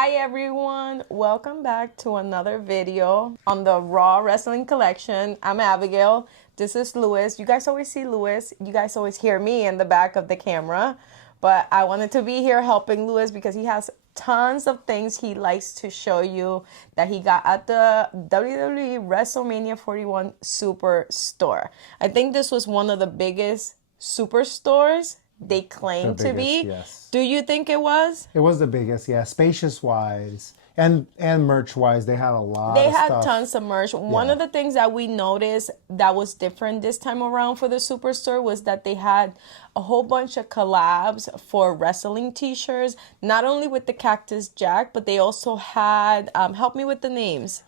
Hi everyone, welcome back to another video on the Raw Wrestling Collection. I'm Abigail, this is Louis. You guys always see Louis, you guys always hear me in the back of the camera, but I wanted to be here helping Louis because he has tons of things he likes to show you that he got at the WWE WrestleMania 41 Superstore. I think this was one of the biggest superstores they claim to be. Yes. Do you think it was? It was the biggest, yeah. Spacious wise and merch wise, they had a lot. They had stuff. tons of merch. One of the things that we noticed that was different this time around for the Superstore was that they had a whole bunch of collabs for wrestling t-shirts, not only with the Cactus Jack, but they also had help me with the names.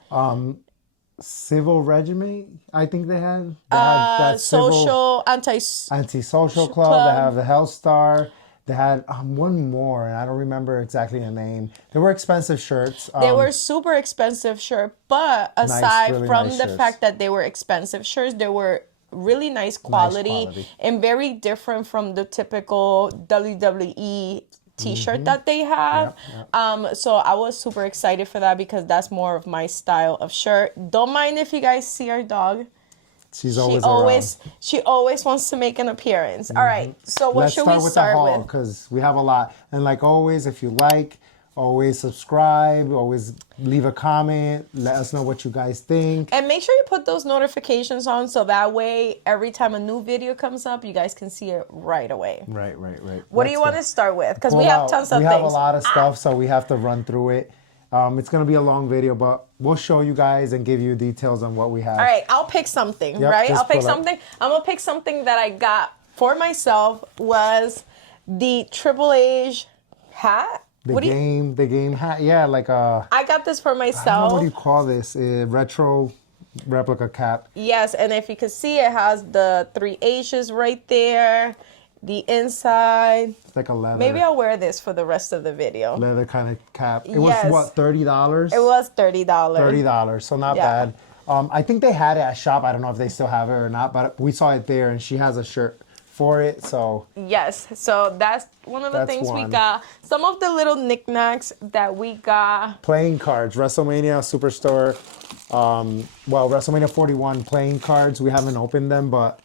Civil Regiment, I think they had. Social Anti-Social Club. They have the Hell Star. They had one more, and I don't remember exactly the name. They were expensive shirts. They were super expensive shirts, but aside from the fact that they were expensive shirts, they were really nice quality and very different from the typical WWE t-shirt that they have. So I was super excited for that because that's more of my style of shirt. Don't mind if you guys see our dog. She always wants to make an appearance. All right, so what should we start with? Because we have a lot. And like always, if you like, always subscribe, always leave a comment, let us know what you guys think. And make sure you put those notifications on so that way every time a new video comes up, you guys can see it right away. Right. What do you want to start with? Because we have tons of things. We have a lot of stuff, so we have to run through it. It's going to be a long video, but we'll show you guys and give you details on what we have. All right, I'll pick something, right? I'll pick something. I'm going to pick something that I got for myself was the Triple H hat. The game hat, yeah, like a... I got this for myself. I don't know what do you call this, a retro replica cap. Yes, and if you can see, it has the 3 H's right there. The inside. It's like a leather. Maybe I'll wear this for the rest of the video. Leather kind of cap. It was what, $30? It was $30. $30, so not bad. I think they had it at shop. I don't know if they still have it or not, but we saw it there, and she has a shirt for it, so. Yes, so that's one of the things we got. Some of the little knickknacks that we got. Playing cards, WrestleMania Superstore. WrestleMania 41 playing cards. We haven't opened them, but.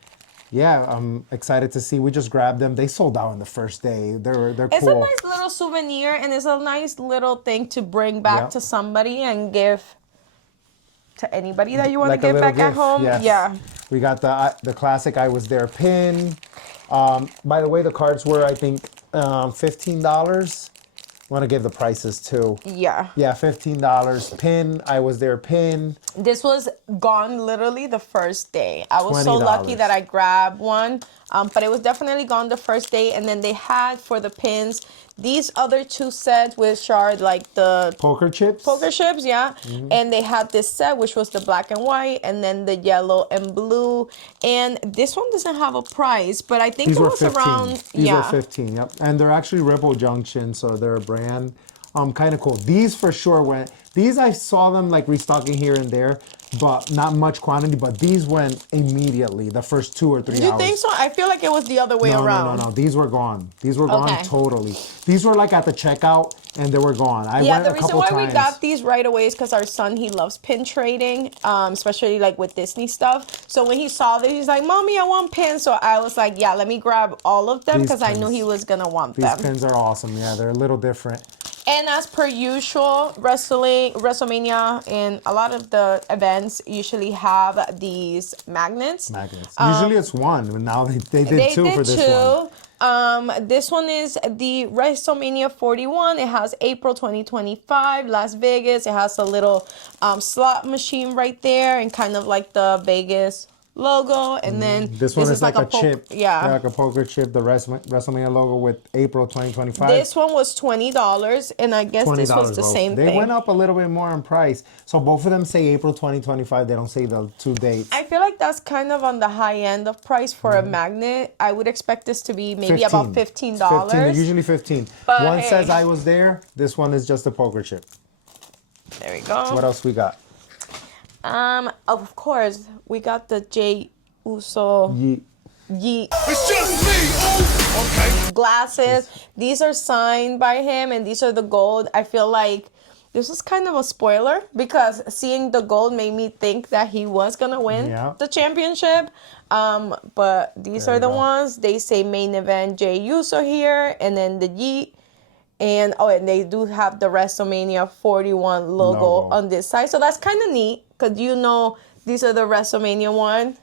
Yeah, I'm excited to see. We just grabbed them. They sold out on the first day. They're cool. It's a nice little souvenir, and it's a nice little thing to bring back to somebody and give to anybody that you want to give back at home. Yes. Yeah. We got the classic I Was There pin. By the way, the cards were, I think, $15. I want to give the prices too. Yeah. Yeah, $15. Pin, I Was There pin. This was gone literally the first day. I was so lucky that I grabbed one, but it was definitely gone the first day. And then they had for the pins these other 2 sets, which are like the poker chips. Yeah. And they had this set, which was the black and white, and then the yellow and blue. And this one doesn't have a price, but I think it was 15. around. These were 15. Yep, and they're actually Ripple Junction, so they're a brand. Kind of cool. These for sure went. These I saw them like restocking here and there, but not much quantity. But these went immediately. The first 2 or 3 hours. You think so? I feel like it was the other way around. No. These were gone. These were gone totally. These were like at the checkout and they were gone. I went the reason why we got these right away is because our son, he loves pin trading, especially like with Disney stuff. So when he saw this, he's like, "Mommy, I want pins." So I was like, "Yeah, let me grab all of them," because I knew he was gonna want them. These pins are awesome. Yeah, they're a little different. And as per usual, WrestleMania and a lot of the events usually have these magnets. Usually it's one, but now they did 2 for this one. This one is the WrestleMania 41. It has April 2025, Las Vegas. It has a little slot machine right there and kind of like the Vegas logo, and then this one is like a chip. Yeah, like a poker chip. The WrestleMania logo with April 2025. This one was $20, and I guess this was the same thing. They went up a little bit more in price. So both of them say April 2025. They don't say the 2 dates. I feel like that's kind of on the high end of price for a magnet. I would expect this to be maybe about $15. Usually 15. But one says I Was There. This one is just a poker chip. There we go. What else we got? Of course, we got the Jey Uso Yeet. It's just me. Okay. Glasses. These are signed by him, and these are the gold. I feel like this was kind of a spoiler because seeing the gold made me think that he was gonna win the championship. But these are the ones. They say main event Jey Uso here, and then the Yeet. And and they do have the WrestleMania 41 logo on this side. So that's kind of neat because these are the WrestleMania one.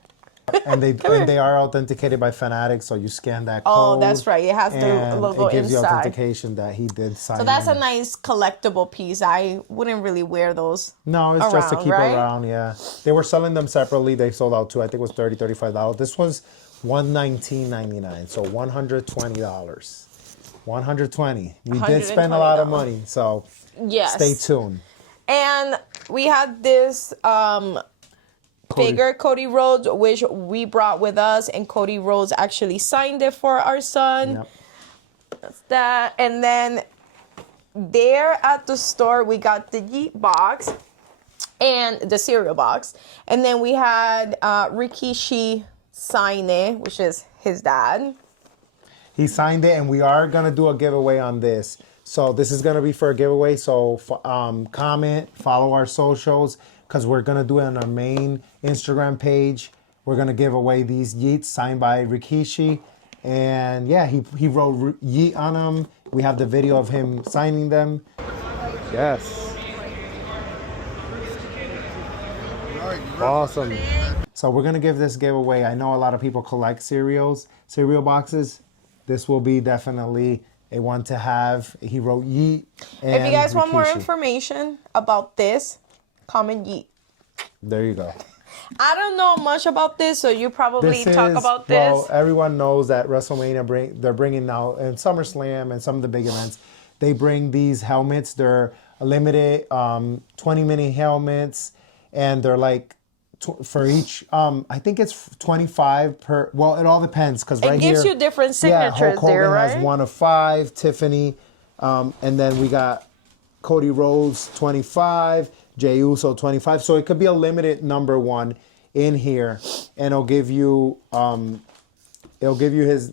And they are authenticated by Fanatics, so you scan that code. Oh, that's right. It has the logo inside. It gives you inside. authentication that he did sign. So that's a nice collectible piece. I wouldn't really wear those. No, it's just to keep around, yeah. They were selling them separately. They sold out too. I think it was $30, $35. This was $119.99, so $120. $120. We did spend a lot of money, so stay tuned. And we had this figure, Cody Rhodes, which we brought with us, and Cody Rhodes actually signed it for our son. Yep. That's that. And then there at the store, we got the Yeet box and the cereal box. And then we had Rikishi sign it, which is his dad. He signed it, and we are going to do a giveaway on this. So this is going to be for a giveaway. So comment, follow our socials, because we're going to do it on our main Instagram page. We're going to give away these Yeets signed by Rikishi. And yeah, he wrote Yeet on them. We have the video of him signing them. Yes. Awesome. So we're going to give this giveaway. I know a lot of people collect cereal boxes. This will be definitely a one to have. He wrote Yeet. And if you guys want more Rikishi. information about this, comment Yeet. There you go. I don't know much about this, so you probably talk about this. Well, everyone knows that WrestleMania they're bringing now, and SummerSlam and some of the big events, they bring these helmets. They're a limited 20-minute helmets, and they're like for each. I think it's 25 per. Well, it all depends because right here it gives you different signatures Hulk Hogan there, right? has 1 of 5. Tiffany, and then we got Cody Rhodes 25. Jey Uso 25, so it could be a limited number one in here, and it'll give you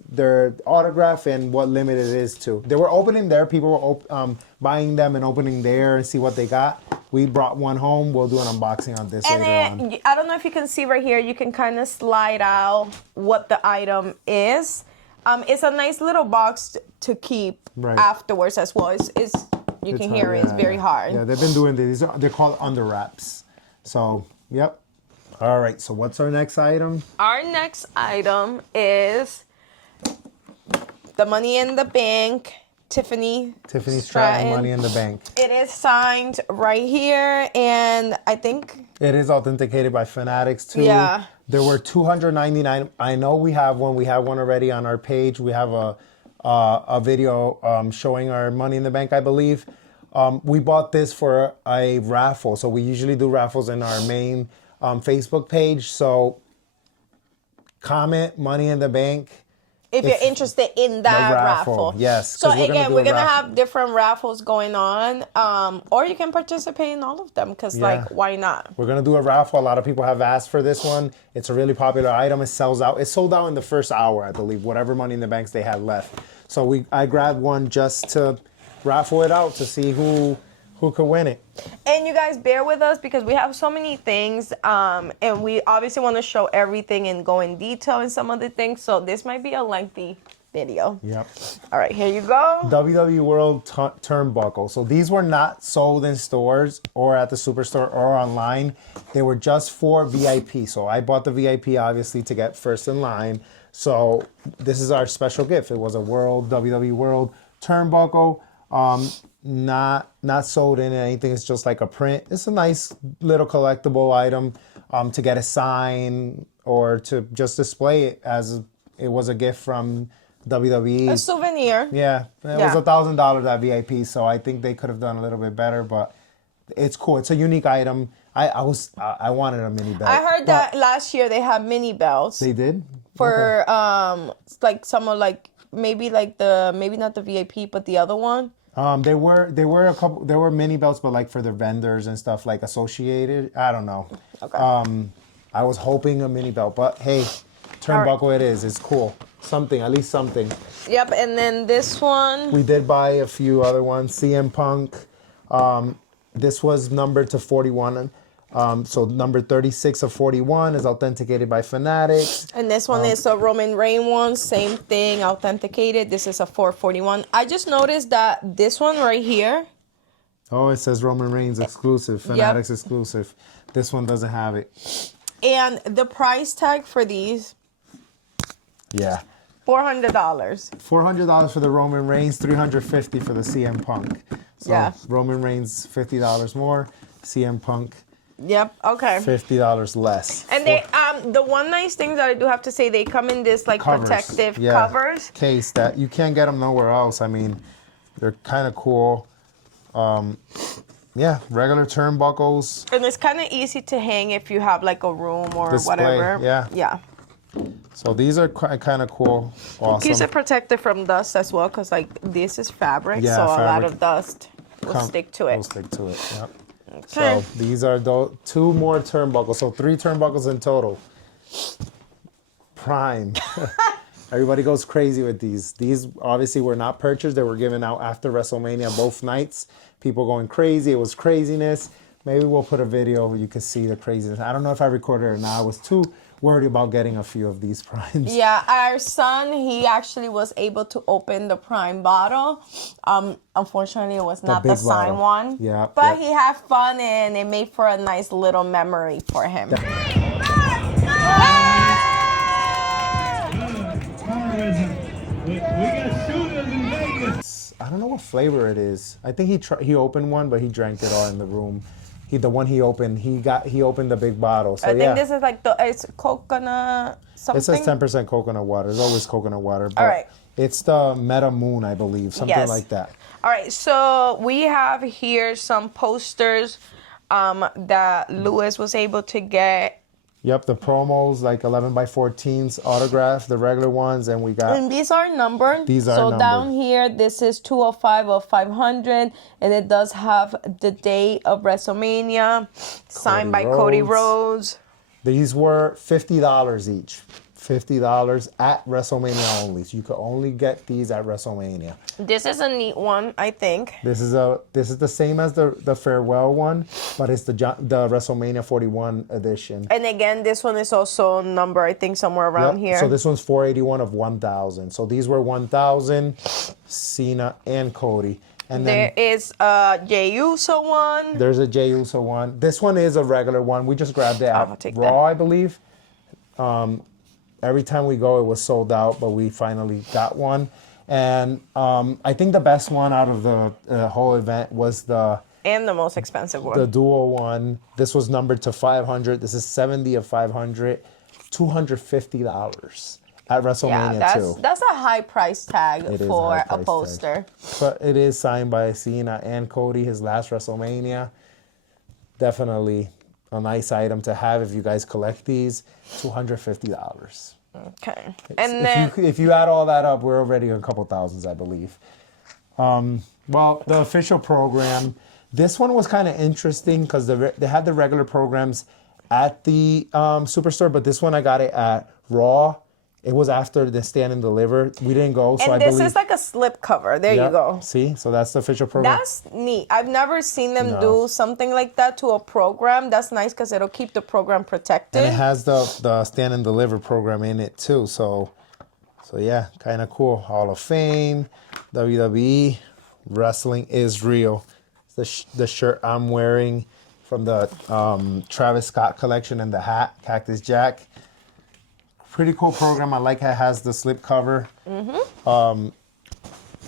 their autograph and what limit it is to. They were opening there, people were buying them and opening there and see what they got. We brought one home. We'll do an unboxing on this later on. I don't know if you can see right here. You can kind of slide out what the item is. It's a nice little box to keep afterwards as well. You can hear it. It's very hard. Yeah, they've been doing these. They're called under wraps. So, yep. All right. So, what's our next item? Our next item is the Money in the Bank Tiffany Stratton Money in the Bank. It is signed right here, and I think it is authenticated by Fanatics too. Yeah. There were 299. I know we have one. We have one already on our page. We have a video showing our Money in the Bank, I believe. We bought this for a raffle. So we usually do raffles in our main Facebook page. So comment Money in the Bank. If you're interested in that raffle. Yes. So again, we're going to have different raffles going on. Or you can participate in all of them because why not? We're going to do a raffle. A lot of people have asked for this one. It's a really popular item. It sells out. It sold out in the first hour, I believe, whatever Money in the Banks they had left. So I grabbed one just to raffle it out to see who could win it. And you guys bear with us because we have so many things, and we obviously want to show everything and go in detail in some of the things. So this might be a lengthy video. Yep. All right, here you go. WWE World Turnbuckles. So these were not sold in stores or at the Superstore or online. They were just for VIP. So I bought the VIP obviously to get first in line. So this is our special gift. It was a WWE World Turnbuckle. Not sold in anything. It's just like a print. It's a nice little collectible item to get a sign or to just display it as it was a gift from WWE. A souvenir. Yeah, it was $1,000 at VIP, so I think they could have done a little bit better, but it's cool. It's a unique item. I wanted a mini belt. I heard that last year they had mini belts. They did? For like some of maybe not the VIP but the other one. There were a couple. There were mini belts, but like for the vendors and stuff, like associated. I don't know. Okay. I was hoping a mini belt, but hey, turnbuckle it is. It's cool. Something, at least something. Yep. And then this one. We did buy a few other ones. CM Punk, This was numbered to 41. So number 36 of 41 is authenticated by Fanatics. And this one is a Roman Reigns one. Same thing, authenticated. This is a 441. I just noticed that this one right here. Oh, it says Roman Reigns exclusive, Fanatics exclusive. This one doesn't have it. And the price tag for these. Yeah. $400. $400 for the Roman Reigns, $350 for the CM Punk. So yeah. Roman Reigns, $50 more. CM Punk. Yep. Okay. $50 less. And they the one nice thing that I do have to say, they come in this like covers. protective covers. Case that you can't get them nowhere else. I mean, they're kind of cool. Yeah, regular turnbuckles. And it's kind of easy to hang if you have like a room or Display, whatever. Yeah. Yeah. So these are kind of cool. Awesome. Keeps it protected from dust as well, because like this is fabric, Yeah, so fabric. a lot of dust will stick to it. Will stick to it. Yep. Okay. So these are two more turnbuckles. So 3 turnbuckles in total. Prime. Everybody goes crazy with these. These obviously were not purchased. They were given out after WrestleMania both nights. People going crazy. It was craziness. Maybe we'll put a video where you can see the craziness. I don't know if I recorded it or not. I was too worried about getting a few of these primes. Yeah, our son, he actually was able to open the prime bottle. Unfortunately, it was not the signed one. Yeah. But he had fun, and it made for a nice little memory for him. I don't know what flavor it is. I think he opened one, but he drank it all in the room. The one he opened, he opened the big bottle. So I think this is like it's coconut something. It says 10% coconut water. It's always coconut water. But all right. It's the Meta Moon, I believe, something like that. All right, so we have here some posters that Lewis was able to get. Yep, the promos, like 11 by 14s, autographed, the regular ones, and we got... And these are numbered. These are so numbered. Down here, this is 205 of 500, and it does have the date of WrestleMania, signed by Cody Rhodes. These were $50 each. $50 at WrestleMania only. So you could only get these at WrestleMania. This is a neat one, I think. This is the same as the farewell one, but it's the WrestleMania 41 edition. And again, this one is also number, I think, somewhere around here. So this one's 481 of 1,000. So these were 1,000, Cena and Cody. And then there is a Jey Uso one. There's a Jey Uso one. This one is a regular one. We just grabbed it at Raw, I believe. Every time we go, it was sold out, but we finally got one. And I think the best one out of the whole event was and the most expensive one. The dual one. This was numbered to 500. This is 70 of 500. $250 at WrestleMania too. That's a high price tag for a poster. But it is signed by Cena and Cody, his last WrestleMania. Definitely a nice item to have if you guys collect these. $250. Okay. And then if you add all that up, we're already a couple thousands, I believe. Well, the official program, this one was kind of interesting because they had the regular programs at the Superstore, but this one I got it at Raw. It was after the Stand and Deliver. We didn't go, so and this is like a slip cover. There you go. See? So that's the official program. That's neat. I've never seen them do something like that to a program. That's nice because it'll keep the program protected. And it has the Stand and Deliver program in it too. So yeah, kind of cool. Hall of Fame, WWE, Wrestling is Real. The shirt I'm wearing from the Travis Scott collection and the hat, Cactus Jack. Pretty cool program. I like how it has the slip cover.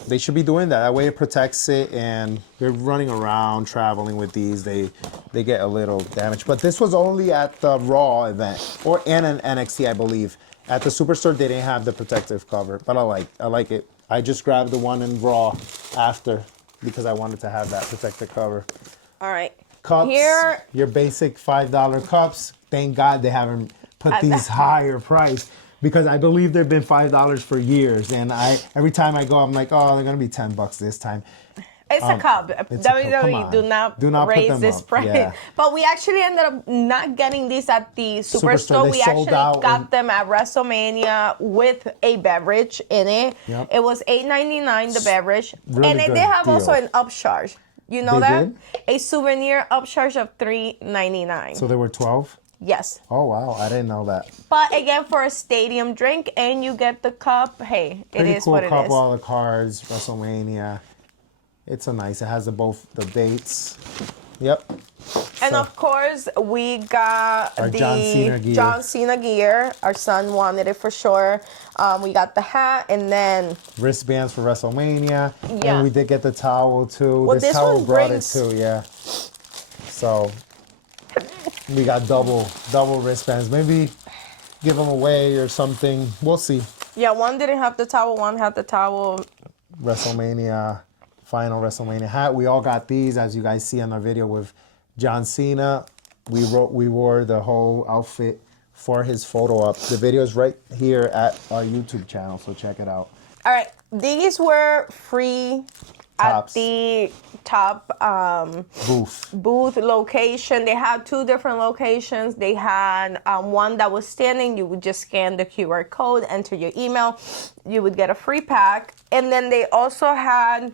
They should be doing that. That way it protects it, and they're running around traveling with these. They get a little damaged. But this was only at the Raw event and an NXT, I believe. At the Superstore, they didn't have the protective cover, but I like it. I just grabbed the one in Raw after because I wanted to have that protective cover. All right. Cups. Here, your basic $5 cups. Thank God they haven't put these higher price, because I believe they've been $5 for years, and every time I go, I'm like, oh, they're gonna be $10 this time. It's a cup. WWE do not raise this price. Yeah. But we actually ended up not getting these at the Superstore. We actually got them at WrestleMania with a beverage in it. Yep. It was $8.99 the beverage, really, and they have deal. Also an upcharge. You know They that? did? A souvenir upcharge of $3.99. So there were 12? Yes. Oh, wow. I didn't know that. But again, for a stadium drink and you get the cup, hey, Pretty it is cool what it cup, is. all the cards, WrestleMania. It's a nice, it has both the dates. Yep. And So- of course, we got Our the John Cena gear. John Cena gear. Our son wanted it for sure. We got the hat and then Wristbands for WrestleMania. Yeah. And we did get the towel too. Well, this towel one brought brings- it too, yeah. So we got double wristbands. Maybe give them away or something. We'll see. yeah, one didn't have the towel, one had the towel. WrestleMania, final WrestleMania hat. We all got these, as you guys see on our video with John Cena. We wore the whole outfit for his photo op. The video is right here at our YouTube channel, so check it out. All right, these were free Tops. at the top booth location. They had two different locations. They had one that was standing. You would just scan the QR code, enter your email, you would get a free pack. And then they also had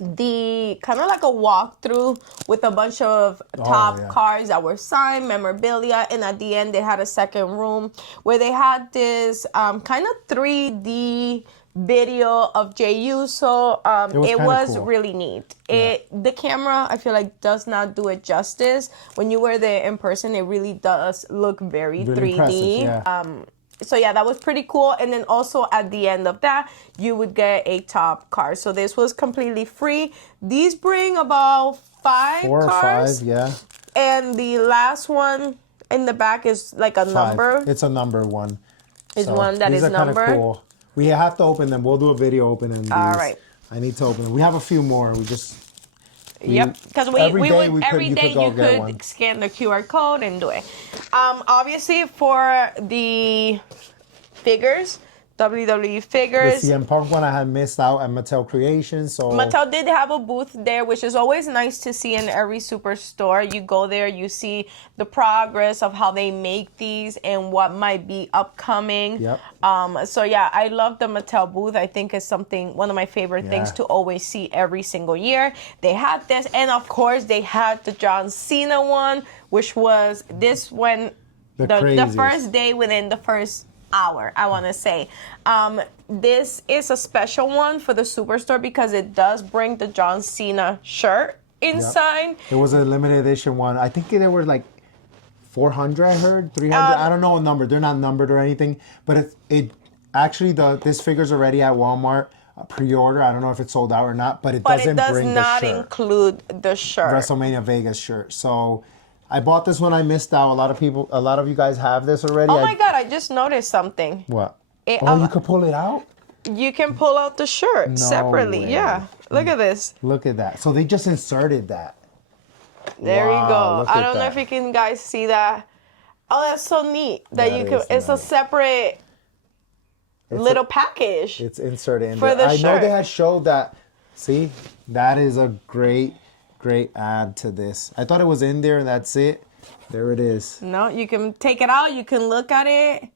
the kind of like a walkthrough with a bunch of top yeah. cards that were signed, memorabilia, and at the end they had a second room where they had this kind of 3D video of Jey Uso. It was cool. really neat. The camera, I feel like, does not do it justice. When you were there in person, it really does look very 3D. Impressive, yeah. So yeah, that was pretty cool. And then also at the end of that, you would get a top card. So this was completely free. These bring about 5 4 or cards. 5, yeah. And the last one in the back is like a 5. number. It's a number one. Is one that these is are kinda numbered. Cool. We have to open them. We'll do a video opening these. All right. I need to open them. We have a few more. Yep, because every day every day you get one. could scan the QR code and do it. Obviously for the figures, WWE The figures, CM Punk one I had missed out at Mattel Creations. So Mattel did have a booth there, which is always nice to see in every Superstore. You go there, you see the progress of how they make these and what might be upcoming. Yep. So yeah, I love the Mattel booth. I think it's one of my favorite things Yeah. to always see every single year. They had this, and of course they had the John Cena one, which was this when the craziest. first day within the first hour, I want to say. This is a special one for the Superstore because it does bring the John Cena shirt inside. it was a limited edition one. I think there were like 400. I heard 300. I don't know a number. They're not numbered or anything. But it actually this figure's already at Walmart pre-order. I don't know if it's sold out or not. But it But doesn't it does bring not the shirt. include the shirt. WrestleMania Vegas shirt. So I bought this one. I missed out. A lot of you guys have this already. Oh my God, I just noticed something. What? It, You could pull it out? You can pull out the shirt separately. way. Yeah. Look at this. Look at that. So they just inserted that. There Wow, you go. look I at don't know that. if you can guys see that. Oh, that's so neat that you can. is It's a nice. separate little package. It's inserted in For there. the I know they shirt. had showed that. See, that is a great add to this. I thought it was in there and that's it. There it is. No, you can take it out. You can look at it.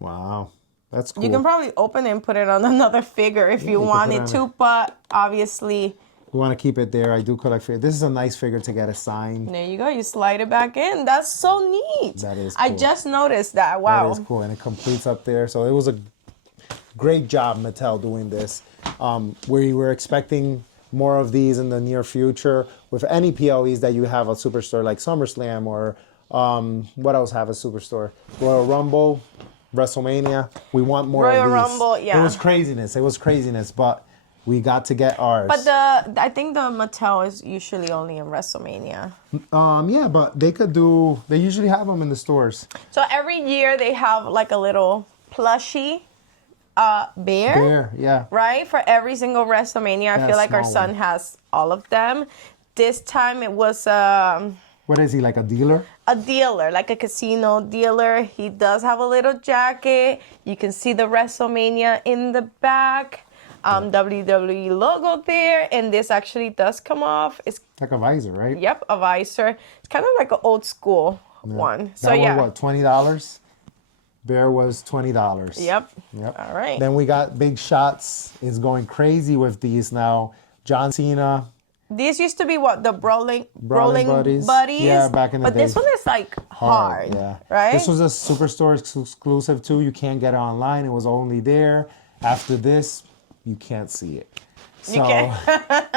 Wow, that's cool. You can probably open it and put it on another figure if you you can wanted put it to, but obviously, we want to keep it there. I do collect figures. This is a nice figure to get a sign. there you go. You slide it back in. That's so neat. That is I cool. just noticed that. Wow. That is cool, and it completes up there. So it was a great job, Mattel, doing this. We were expecting more of these in the near future with any PLEs that you have a Superstore like SummerSlam or what else have a Superstore? Royal Rumble, WrestleMania. We want more Royal of these. Rumble, yeah. It was craziness, but we got to get ours. But I think the Mattel is usually only in WrestleMania. Yeah, but they usually have them in the stores. So every year they have like a little plushie bear. There, yeah. Right? For every single WrestleMania. I Yeah, feel like our small son one. has all of them. This time it was What is he, like a dealer? a dealer, like a casino dealer. He does have a little jacket. You can see the WrestleMania in the back. WWE logo there. And this actually does come off. It's, Like a visor, right? yep, a visor. It's kind of like an old school one. So That yeah. one, what, $20? Bear was $20. Yep. Yep. All right. Then we got Big Shots is going crazy with these now. John Cena. These used to be what, the Brawling Buddies. Buddies? Yeah, back in the But day. this one is like hard, Yeah. right? This was a Superstore exclusive too. You can't get it online. It was only there. After this, you can't see it. So,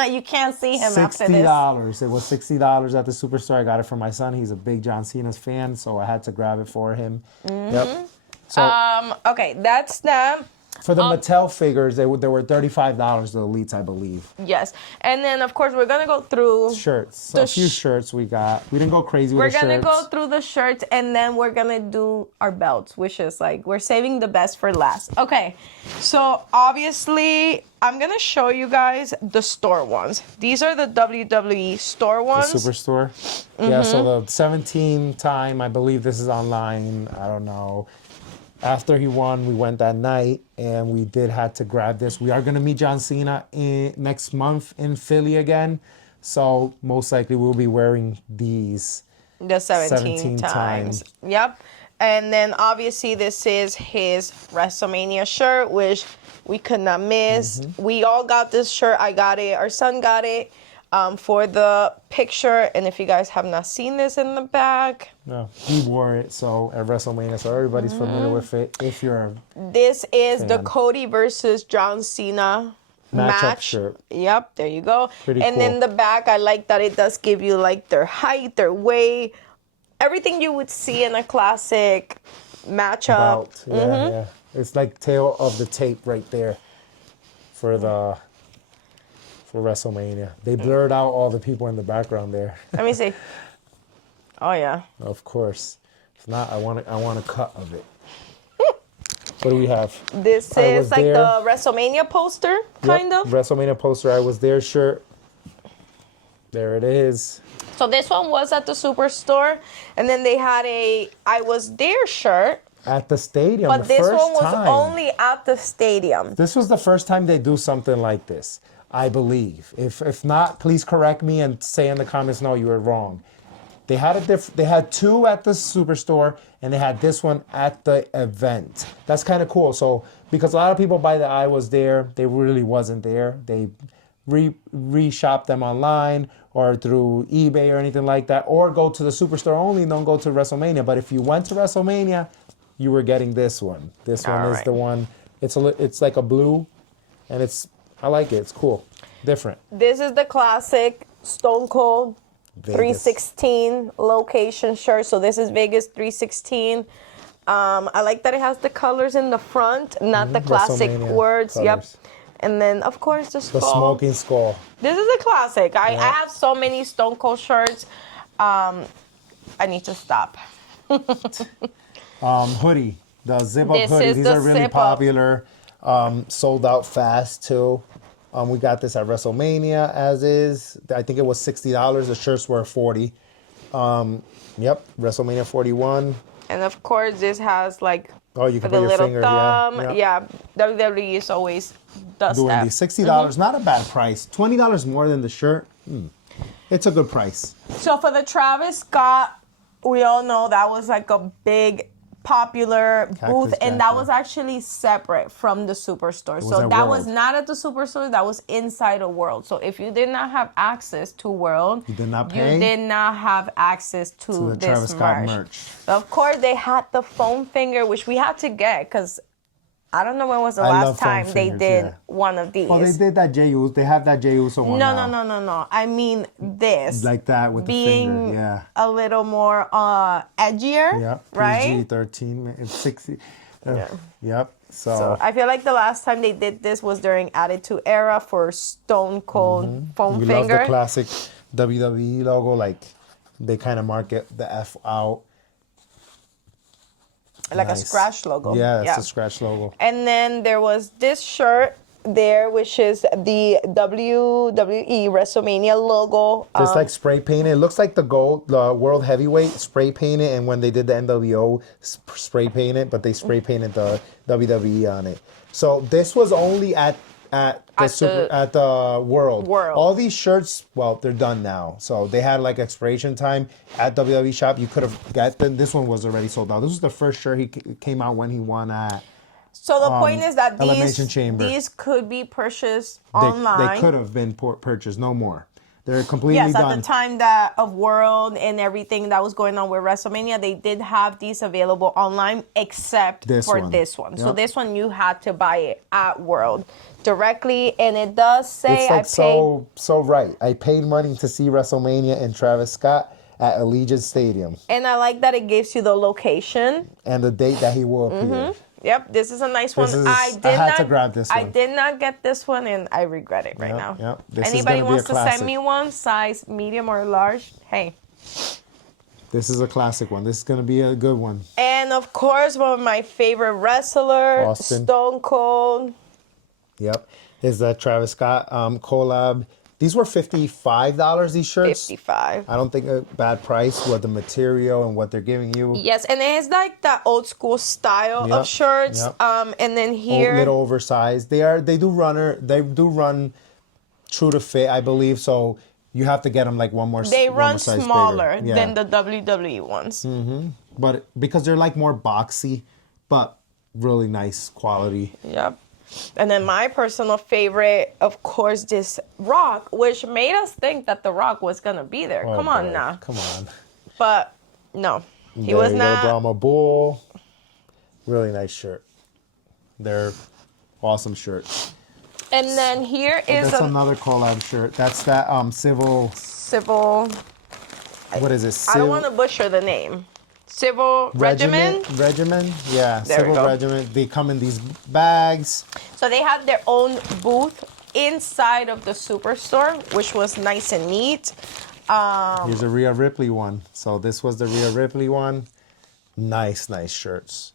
you can't see him after this. $60. It was $60 at the Superstore. I got it for my son. He's a big John Cena's fan, so I had to grab it for him. Yep. So, Okay, that's that. for the Mattel figures, they were $35, the Elites, I believe. Yes. And then, of course, we're going to go through... Shirts. A few shirts we got. We didn't go crazy with the shirts. We're going to go through the shirts, and then we're going to do our belts, which is like, we're saving the best for last. Okay. So, obviously, I'm going to show you guys the store ones. These are the WWE store ones. The Superstore. Yeah, so the 17th time, I believe this is online. I don't know. After he won, we went that night, and we did have to grab this. We are going to meet John Cena next month in Philly again. So most likely we'll be wearing these. The 17 times. Yep. And then obviously this is his WrestleMania shirt, which we could not miss. We all got this shirt. I got it. Our son got it for the picture. And if you guys have not seen this in the back. No, he wore it so at WrestleMania, so everybody's familiar with it. If you're This is the Cody versus John Cena match shirt. Yep, there you go. Pretty and cool. then the back, I like that it does give you like their height, their weight, everything you would see in a classic matchup. Yeah. It's like tail of the tape right there for WrestleMania. They blurred out all the people in the background there. Let me see. Oh yeah. Of course. If not, I want a cut of it. What do we have? This is like the WrestleMania poster, kind of. WrestleMania poster. I was there shirt. There it is. So this one was at the Superstore, and then they had a I was there shirt. At the stadium, But this one was time. only at the stadium. This was the first time they do something like this, I believe. If not, please correct me and say in the comments, no, you were wrong. They had they had two at the Superstore, and they had this one at the event. That's kind of cool. So because a lot of people buy the I was there, they really wasn't there. They reshop them online or through eBay or anything like that, or go to the Superstore only. Don't go to WrestleMania. But if you went to WrestleMania, you were getting this one. This one is the one. It's like a blue, and I like it. It's cool, different. This is the classic Stone Cold Vegas. 316 location shirt. So this is Vegas 316. I like that it has the colors in the front, not the classic WrestleMania words. colors. Yep. And then of course the skull. The smoking skull. This is a classic. I have so many Stone Cold shirts. I need to stop. Hoodie. The zip-up This hoodie. is These the are really zip-up. popular. Sold out fast too. We got this at WrestleMania as is. I think it was $60. The shirts were $40. Yep, WrestleMania 41. And of course this has like You can the put your little finger. thumb. Yeah. WWE is always does Doing that. these $60, not a bad price. $20 more than the shirt. It's a good price. So for the Travis Scott, we all know that was like a big popular booth, and that was actually separate from the Superstore. So that was not at the Superstore, that was inside a World. So if you did not have access to World, You did not pay? you did not have access to the this Travis Scott merch. merch. Of course, they had the foam finger, which we had to get because I don't know when was the I last love foam time they fingers, did yeah. one of these. Well, they did that Jey Uso. They have that Jey Uso one now. No. I mean this. Like that with the being finger, yeah. a little more edgier, Yeah, right? PG-13, 60. Yeah. Yep. So I feel like the last time they did this was during Attitude Era for Stone Cold foam we finger. love the classic WWE logo. Like they kind of mark it the F out. Like Nice. a scratch logo. Yeah, it's a scratch logo. And then there was this shirt there, which is the WWE WrestleMania logo. It's like spray painted. It looks like the World Heavyweight spray painted, and when they did the NWO spray painted, but they spray painted the WWE on it. So this was only at the World. All these shirts, well, they're done now. So they had like expiration time at WWE shop. You could have got them. This one was already sold out. This was the first shirt he came out when he won at So the point is that elimination chamber. these could be purchased They online. could have been purchased, no more. They're completely done. Yes, at the time of World and everything that was going on with WrestleMania, they did have these available online, except for this one. Yep. So this one you had to buy it at World directly, and it does say it's like so right. I paid money to see WrestleMania and Travis Scott at Allegiant Stadium. And I like that it gives you the location and the date that he will appear. Yep, this is a nice one. I had to grab this one. I did not get this one, and I regret it right now. Yep. This Anybody is wants be a to send me one, size medium or large, hey. This is a classic one. This is going to be a good one. And, of course, one of my favorite wrestlers, Stone Cold. Yep. Is that Travis Scott collab. These were $55, these shirts. $55. I don't think a bad price with the material and what they're giving you. Yes, and it's like that old school style of shirts. And then here, a little oversized. They do run true to fit, I believe. So you have to get them like one more. They run size smaller bigger. than the WWE ones. Mm-hmm. But because they're like more boxy, but really nice quality. Yep. And then my personal favorite, of course, this Rock, which made us think that the Rock was gonna be there. Come on now. Come on. But no, he was not. Brahma Bull. Really nice shirt. They're awesome shirts. And then here is that's another collab shirt. That's that civil. What is it? I don't want to butcher the name. Civil Regiment? Yeah, Civil Regiment. They come in these bags. So they had their own booth inside of the Superstore, which was nice and neat. Here's a Rhea Ripley one. So this was the Rhea Ripley one. Nice shirts.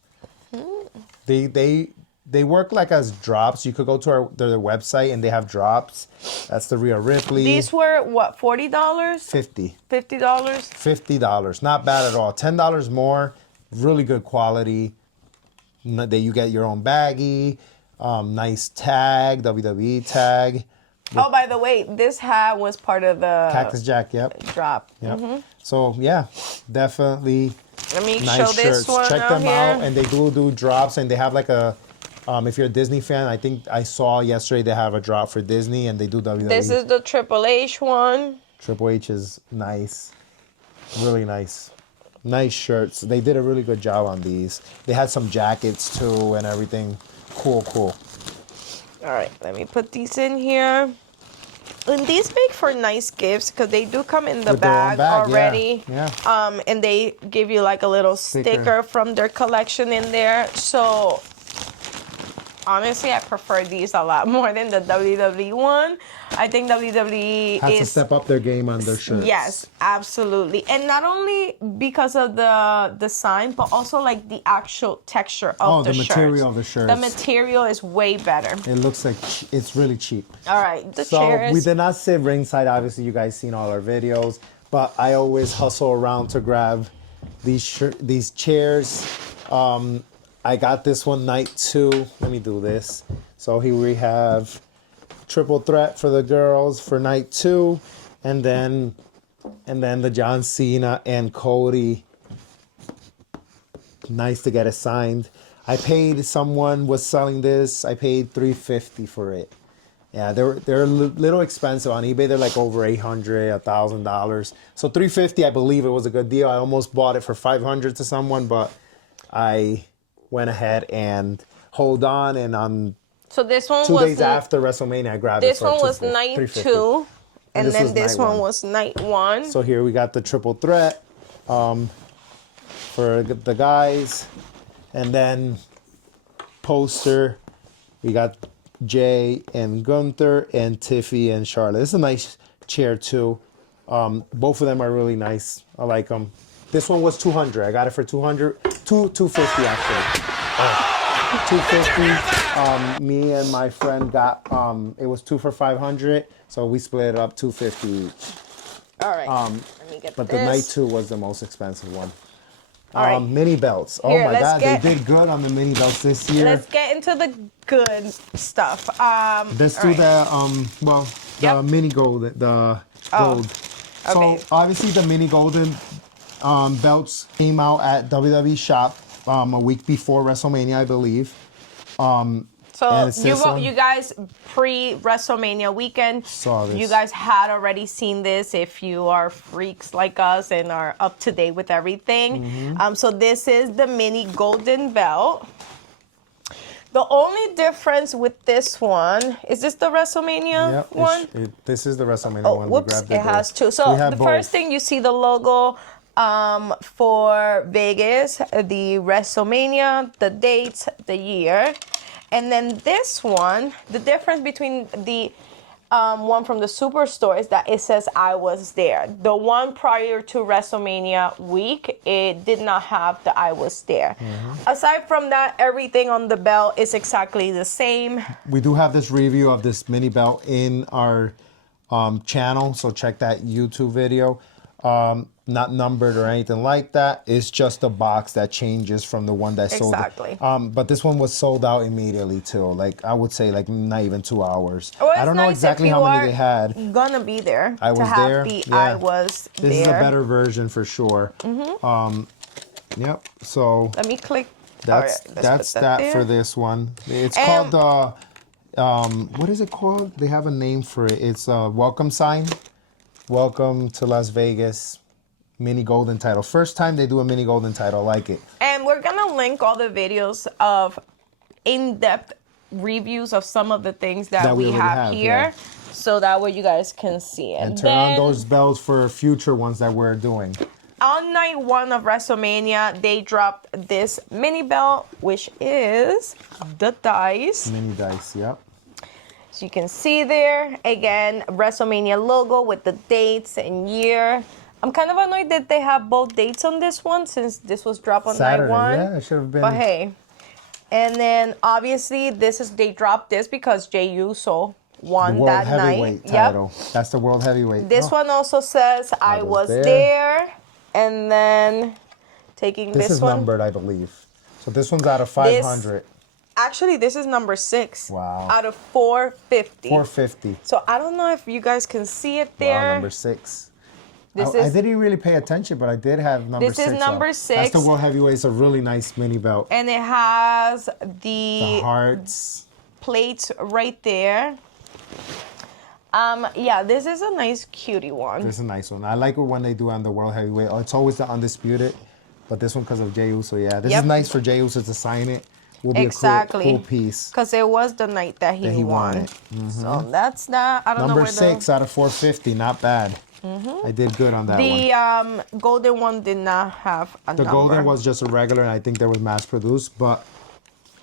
They work like as drops. You could go to their website and they have drops. That's the Rhea Ripley. These were what, $40? $50. $50. Not bad at all. $10 more. Really good quality. That you get your own baggie. Nice tag, WWE tag. Oh, by the way, this hat was part of the Cactus Jack. Yep. Drop. Yep. So yeah, definitely. Let me nice show shirts. this one. Check them here. out, and they do drops, and they have like a. If you're a Disney fan, I think I saw yesterday they have a drop for Disney, and they do WWE. This is the Triple H one. Triple H is nice, really nice. Nice shirts. They did a really good job on these. They had some jackets too and everything. Cool. All right, let me put these in here. And these make for nice gifts because they do come in the bag already. Yeah. And they give you like a little sticker from their collection in there. So honestly, I prefer these a lot more than the WWE one. I think WWE has to step up their game on their shirts. Yes, absolutely. And not only because of the design, but also like the actual texture of the shirts. Oh, the material of the shirts. The material is way better. It looks like it's really cheap. All right, the so chairs. We did not sit ringside. Obviously, you guys seen all our videos. But I always hustle around to grab these chairs. I got this one night 2. Let me do this. So here we have triple threat for the girls for night 2, and then the John Cena and Cody. Nice to get it signed. Someone was selling this. I paid $350 for it. Yeah, they're a little expensive on eBay. They're like over $800, $1,000. So $350, I believe it was a good deal. I almost bought it for $500 to someone, but I went ahead and hold on, and on so this one 2 days after WrestleMania, I grabbed it for This one was night 2, and then this one was night 1. So here we got the triple threat for the guys, and then poster, we got Jay and Gunther and Tiffy and Charlotte. This is a nice chair too. Both of them are really nice. I like them. This one was $200. I got it for $250 actually. $250. Me and my friend got it was 2 for $500, so we split it up $250 each. All right. Let me get but the night 2 was the most expensive one. All right. Mini belts. Here, oh my God, they did good on the mini belts this year. Let's get into the good stuff. Let's do the mini gold, the gold. Okay. So obviously the mini golden belts came out at WWE Shop a week before WrestleMania, I believe. So and it's this one. you guys pre-WrestleMania weekend, Saw this. you guys had already seen this if you are freaks like us and are up to date with everything. Mm-hmm. So this is the mini golden belt. The only difference with this one, is this the WrestleMania one? This is the WrestleMania one. Whoops, it has two. So the first thing you see the logo for Vegas, the WrestleMania, the dates, the year. And then this one, the difference between the one from the Superstore is that it says I was there. The one prior to WrestleMania week, it did not have the I was there. Mm-hmm. Aside from that, everything on the belt is exactly the same. We do have this review of this mini belt in our channel, so check that YouTube video. Not numbered or anything like that. It's just a box that changes from the one that sold. Exactly. But this one was sold out immediately too. Like I would say, like not even 2 hours. Well, I don't know exactly how many they had. Gonna be there. I was to have there. The yeah. I was this there. This is a better version for sure. Mm-hmm. Yep. So let me click. That's that for this one. It's called what is it called? They have a name for it. It's a welcome sign. Welcome to Las Vegas. Mini golden title. First time they do a mini golden title. I like it. And we're gonna link all the videos of in-depth reviews of some of the things that we have here, yeah. So that way you guys can see it. And turn on those bells for future ones that we're doing. On night one of WrestleMania, they dropped this mini belt, which is the dice. Mini dice, yep. So you can see there, again, WrestleMania logo with the dates and year. I'm kind of annoyed that they have both dates on this one since this was dropped on Saturday, night one. Yeah, it should have been. But hey. And then obviously they dropped this because Jey Uso won that night. The World Heavyweight title. Yep. That's the World Heavyweight. This one also says I was there. And then taking this one. This is numbered, I believe. So this one's out of 500. Actually, this is number 6. Wow. Out of 450. 450. So I don't know if you guys can see it there. Wow, number 6. I didn't really pay attention, but I did have number 6. This is number 6. That's the World Heavyweight. It's a really nice mini belt. And it has the hearts. Plates right there. Yeah, this is a nice cutie one. This is a nice one. I like it when they do on the World Heavyweight. It's always the Undisputed, but this one because of Jey Uso, yeah. This is nice for Jey Uso to sign it. Will be a cool piece. Because it was the night that he won it. Mm-hmm. So that's that. I don't know where Number 6 out of 450, not bad. Mm-hmm. I did good on that one. The golden one did not have a number. The golden was just a regular, and I think they were mass produced, but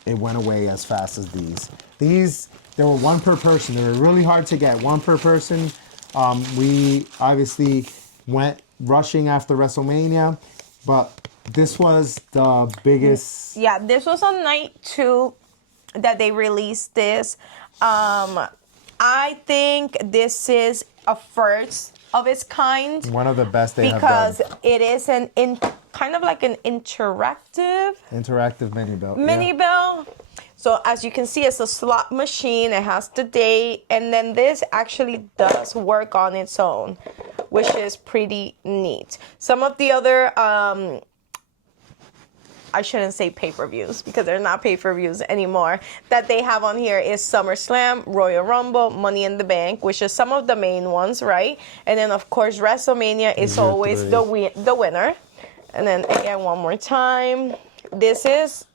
it went away as fast as these. These, there were one per person. They were really hard to get, one per person. We obviously went rushing after WrestleMania, but this was the biggest. Yeah, this was on night 2 that they released this. I think this is a first of its kind. One of the best they have done. Because it is kind of like an interactive mini belt. Mini belt. So as you can see, it's a slot machine. It has the date, and then this actually does work on its own, which is pretty neat. Some of the other I shouldn't say pay-per-views because they're not pay-per-views anymore, that they have on here is SummerSlam, Royal Rumble, Money in the Bank, which is some of the main ones, right? And then, of course, WrestleMania is always the winner. And then, again, one more time. This is...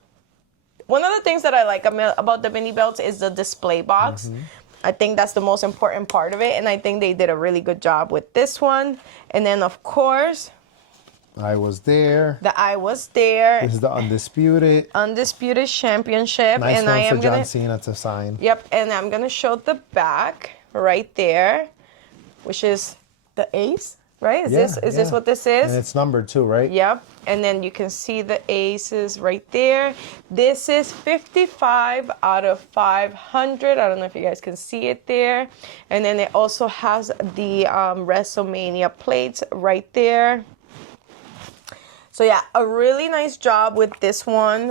One of the things that I like about the mini belts is the display box. Mm-hmm. I think that's the most important part of it, and I think they did a really good job with this one. And then, of course... I was there. I was there. This is the Undisputed Championship. Nice and one for John Cena to sign. Yep, and I'm going to show the back right there, which is the ace, right? Is this what this is? And it's numbered too, right? Yep, and then you can see the aces right there. This is 55 out of 500. I don't know if you guys can see it there. And then it also has the WrestleMania plates right there. So yeah, a really nice job with this one.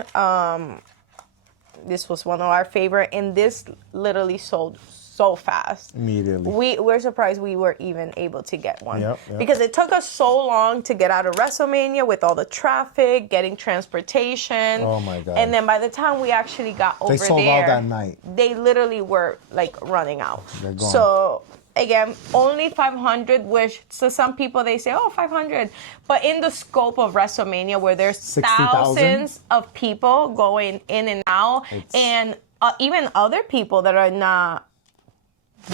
This was one of our favorite, and this literally sold so fast. Immediately. We're surprised we were even able to get one. Yep. Because it took us so long to get out of WrestleMania with all the traffic, getting transportation. Oh my God. And then by the time we actually got over there, They sold out that night. They literally were like running out. They're gone. So again, only 500, which to some people they say, oh, 500. But in the scope of WrestleMania, where there's 60,000? thousands of people going in and out, and even other people that are not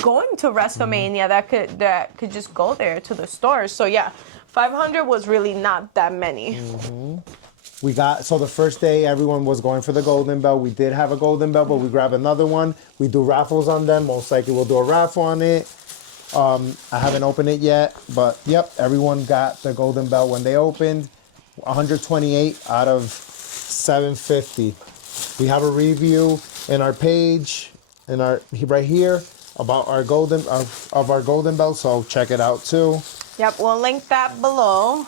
going to WrestleMania that could just go there to the stores. So yeah, 500 was really not that many. So the first day everyone was going for the golden belt. We did have a golden belt, but we grabbed another one. We do raffles on them. Most likely we'll do a raffle on it. I haven't opened it yet, but yep, everyone got the golden belt when they opened. 128 out of 750. We have a review in our page, right here, about our golden of our golden belt. So check it out too. Yep, we'll link that below.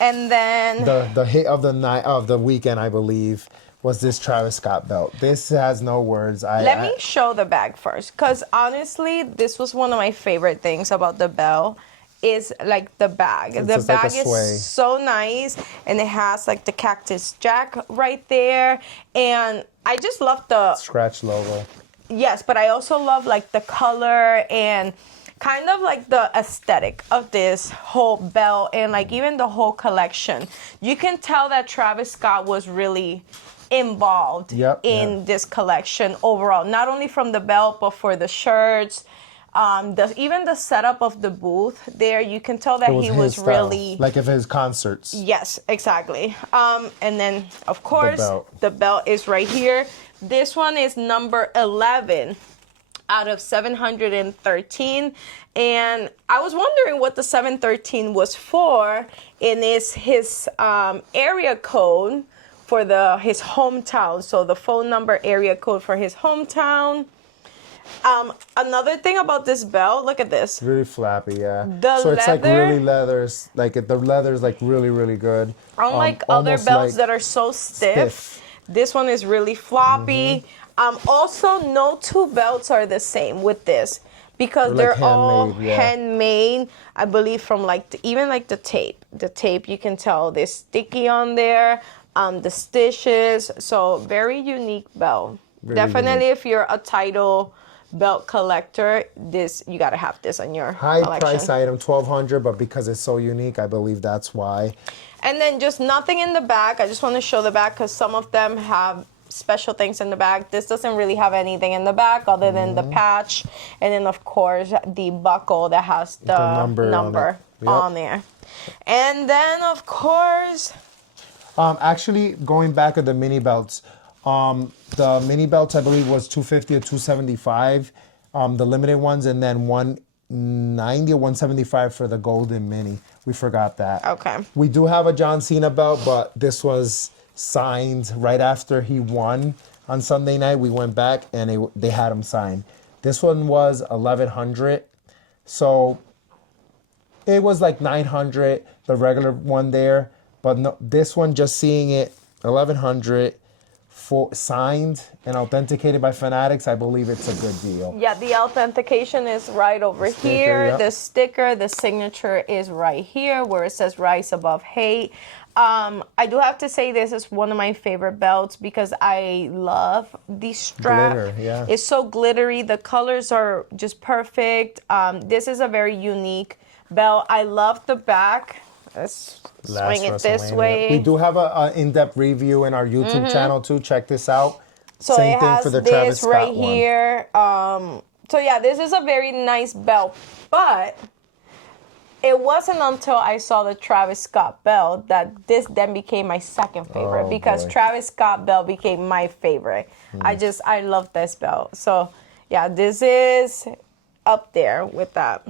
And then The hit of the night of the weekend, I believe, was this Travis Scott belt. This has no words. Let me show the bag first, because honestly, this was one of my favorite things about the belt. Is like the bag. The bag is so nice, and it has like the Cactus Jack right there, and I just love the scratch logo. Yes, but I also love like the color and kind of like the aesthetic of this whole belt, and like even the whole collection. You can tell that Travis Scott was really involved in this collection overall, not only from the belt but for the shirts, even the setup of the booth there. You can tell that he was really like of his concerts. Yes, exactly. And then of course the belt is right here. This one is number 11 out of 713, and I was wondering what the 713 was for, and is his area code for his hometown. So the phone number area code for his hometown. Another thing about this belt, look at this. Really flappy, yeah. So it's like really leathers, like the leather's like really, really good. Unlike other belts that are so stiff, this one is really floppy. Also, no two belts are the same with this, because they're all handmade, I believe, from like even like the tape. The tape, you can tell there's sticky on there. The stitches, so very unique belt. Definitely, if you're a title belt collector, you gotta have this on your collection. Price item, $1,200, but because it's so unique, I believe that's why. And then just nothing in the back. I just want to show the back because some of them have special things in the back. This doesn't really have anything in the back other than the patch, and then of course the buckle that has the number on there. And then of course, actually going back at the mini belts, the mini belts I believe was $250 or $275, the limited ones, and then $190 or $175 for the golden mini. We forgot that. Okay. We do have a John Cena belt, but this was signed right after he won on Sunday night. We went back and they had him signed. This one was $1,100, so it was like $900, the regular one there. But no, this one, just seeing it, $1,100 for signed and authenticated by Fanatics. I believe it's a good deal. Yeah, the authentication is right over here. Yep. The sticker, the signature is right here where it says "Rise Above Hate." I do have to say this is one of my favorite belts because I love the strap. Glitter, yeah. It's so glittery. The colors are just perfect. This is a very unique belt. I love the back. Let's swing it this way. We do have an in-depth review in our YouTube channel too. Check this out. So same thing for the Travis Scott right here. So yeah, this is a very nice belt, but it wasn't until I saw the Travis Scott belt that this then became my second favorite because Travis Scott belt became my favorite. I love this belt. So yeah, this is up there with that.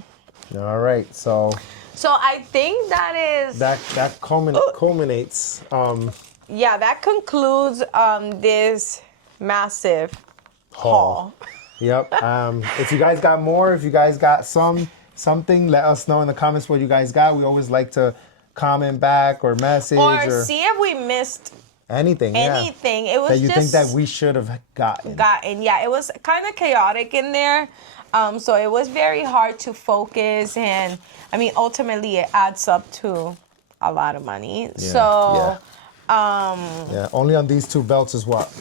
All right, so I think that is that culminates. Yeah, that concludes this massive haul. Yep. If you guys got more, if you guys got something, let us know in the comments what you guys got. We always like to comment back or message or see if we missed anything. Anything. It was that you just think that we should have gotten. Yeah, it was kind of chaotic in there. So it was very hard to focus, and I mean, ultimately, it adds up to a lot of money. So, only on these two belts is what.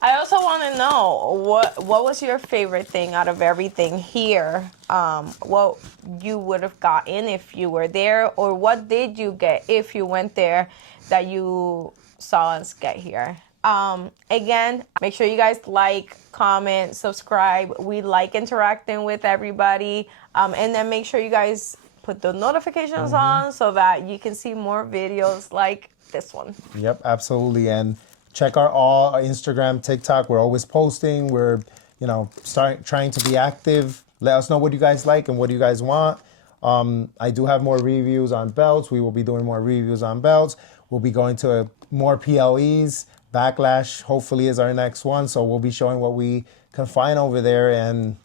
I also want to know what was your favorite thing out of everything here? What you would have gotten if you were there, or what did you get if you went there that you saw us get here? Again, make sure you guys like, comment, subscribe. We like interacting with everybody. And then make sure you guys put the notifications on so that you can see more videos like this one. Yep, absolutely. And check our Instagram, TikTok. We're always posting. We're, trying to be active. Let us know what you guys like and what you guys want. I do have more reviews on belts. We will be doing more reviews on belts. We'll be going to more PLEs. Backlash hopefully is our next one, so we'll be showing what we can find over there. And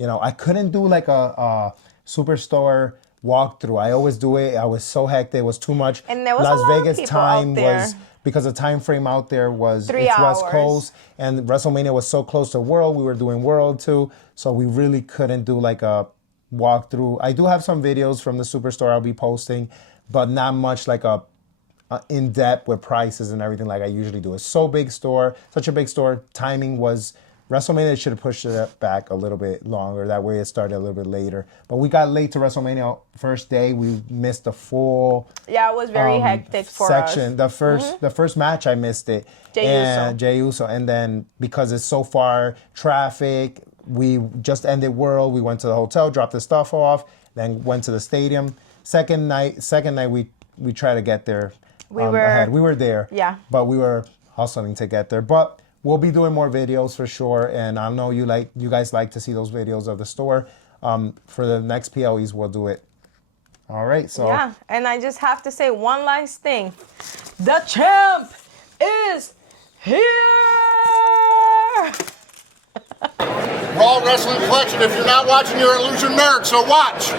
I couldn't do like a Superstore walkthrough. I always do it. I was so hectic. It was too much. And there was Las a lot Vegas of people time out there. was, because the time frame out there was 3 it's hours. West Coast, and WrestleMania was so close to World. We were doing World too, so we really couldn't do like a walkthrough. I do have some videos from the Superstore I'll be posting, but not much like a in depth with prices and everything like I usually do. It's so big store, such a big store. Timing was WrestleMania should have pushed it back a little bit longer. That way it started a little bit later. But we got late to WrestleMania first day. We missed the full it was very hectic for section. us. The first match I missed it. Jey Uso. And then because it's so far, traffic, we just ended World. We went to the hotel, dropped the stuff off, then went to the stadium. Second night we tried to get there. We were there. Yeah. But we were hustling to get there. But we'll be doing more videos for sure, and I know you guys like to see those videos of the store. For the next PLEs, we'll do it. All right, so yeah, and I just have to say one last thing: the champ is here. Raw Wrestling Collection. If you're not watching, you're an illusion nerd. So watch.